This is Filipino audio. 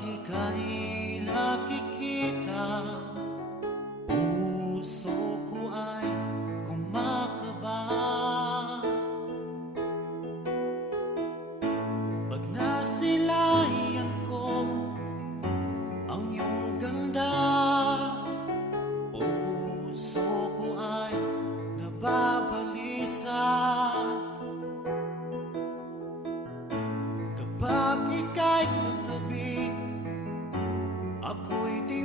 ika'y nakikita, puso ko ay kumakaba. Pag nasilayan ko ang iyong ganda, puso ko ay nababalisa. Kapag ika'y katabi, ako'y di